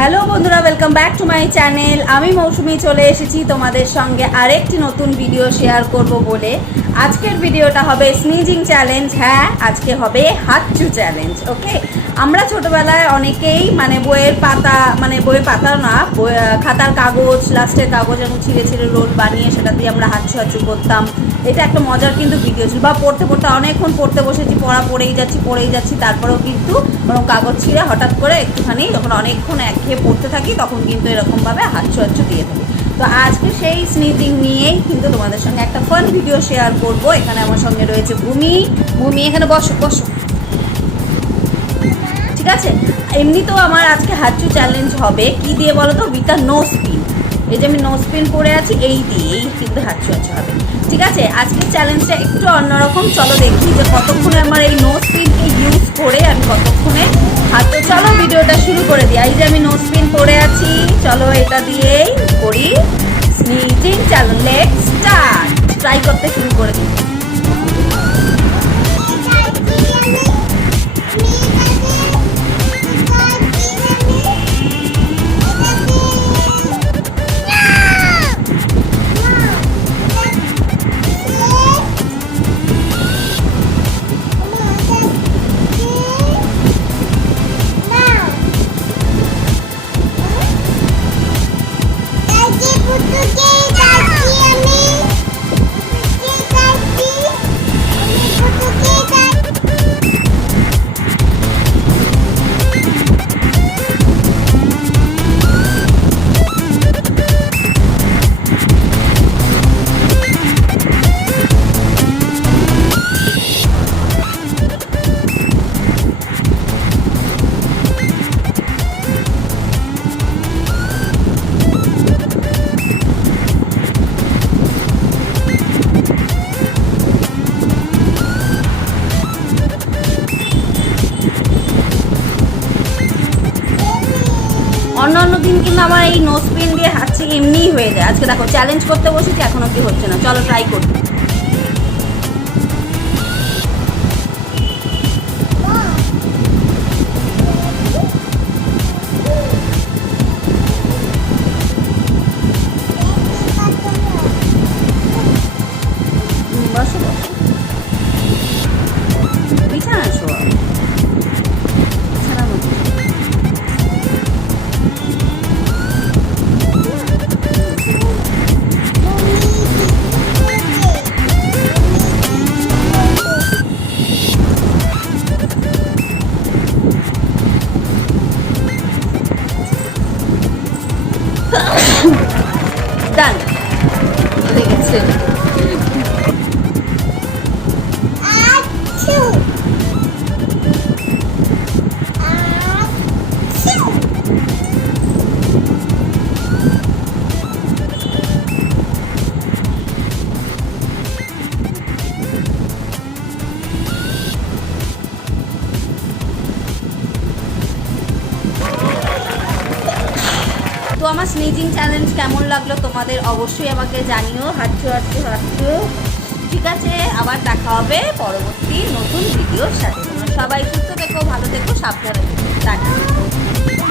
Hello বন্ধুরা, welcome back to my channel. আমি মৌসুমি চলে এসেছি তোমাদের সঙ্গে আরেকটি নতুন ভিডিও শেয়ার করব বলে। আজকের ভিডিওটা হবে স্নিজিং চ্যালেঞ্জ। হ্যাঁ, আজকে হবে হাতচু চ্যালেঞ্জ। ওকে, আমরা ছোটোবেলায় অনেকেই বইয়ের পাতা না, খাতার কাগজ, লাস্টের কাগজ এবং ছিঁড়ে ছিঁড়ে রোল বানিয়ে সেটা দিয়ে আমরা হাতচু করতাম। এটা একটা মজার কিন্তু ভিডিও ছিল। বা পড়তে অনেকক্ষণ পড়তে বসেছি, পড়েই যাচ্ছি, তারপরেও কিন্তু কোনো কাগজ ছিঁড়ে হঠাৎ করে একটুখানি যখন অনেকক্ষণ একঘেয়ে পড়তে থাকি তখন কিন্তু এরকমভাবে হাতচু দিয়ে থাকি। তো আজকে সেই স্নিজিং নিয়েই কিন্তু তোমাদের সঙ্গে একটা ফান ভিডিও শেয়ার করব। এখানে আমার সঙ্গে রয়েছে ভূমি। এখানে বসো। ঠিক আছে, এমনিতেও আমার আজকে হাতচু চ্যালেঞ্জ হবে কি দিয়ে বলো তো? With a nose pin. এই যে আমি নোজ পিন পরে আছি, এই দিয়েই কিন্তু হাতচু হবে। ঠিক আছে, আজকের চ্যালেঞ্জটা একটু অন্যরকম। চলো দেখি যে কতক্ষণে আমার এই নোজ পিনকে ইউজ করে আমি কতক্ষণে হাতচু। চলো ভিডিওটা শুরু করে দিই। এই যে আমি নোজ পিন পরে আছি, চলো এটা দিয়েই করি sneezing challenge. Let's start. Try করতে শুরু করে দিই। অন্য দিন কিন্তু আমার এই নোজ পিন দিয়ে হাতচু এমনিই হয়ে যায়। আজকে দেখো চ্যালেঞ্জ করতে বসেছি, এখন অব্দি হচ্ছে না। চলো ট্রাই করি। বসো বিছানা শোয়া। ডান হয়ে গেছে। তো আমার স্নিজিং চ্যালেঞ্জ কেমন লাগলো তোমাদের অবশ্যই আমাকে জানিও। হাতচু। ঠিক আছে, আবার দেখা হবে পরবর্তী নতুন ভিডিওর সাথে। তোমরা সবাই সুস্থ থেকো, ভালো থেকো, সাবধানে থেকো। টাটা।